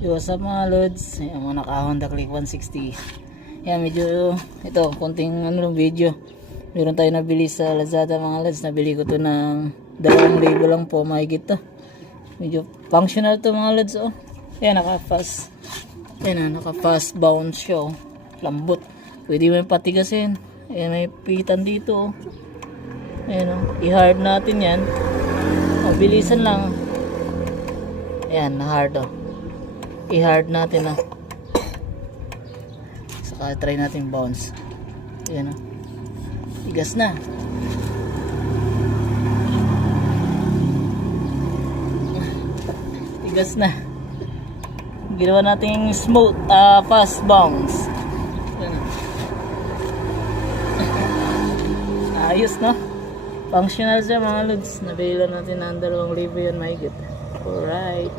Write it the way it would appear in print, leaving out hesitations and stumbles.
What's up mga lods? Ayan, mga naka-Honda Click 160. Ayan, medyo ito, konting video. Meron tayo nabili sa Lazada mga lods. Nabili ko to ng 2,000 lang po, mahigit to. Medyo functional to mga lods. Oh. Ayan, naka-fast. Ayan, naka-fast bounce siya. Oh. Lambot. Pwede mo yung patigasin. Ayan, may pitan dito. Oh. Ayan, oh. I-hard natin yan. Mabilisan lang. Ayan, na-hard oh. I-hard natin saka try natin bounce. Ayan tigas na. Tigas na. Ginawa natin smooth fast bounce. Ayan. Ayos no? Functional siya mga lods. Nabili natin ng 2,000 yan mahigit. Alright.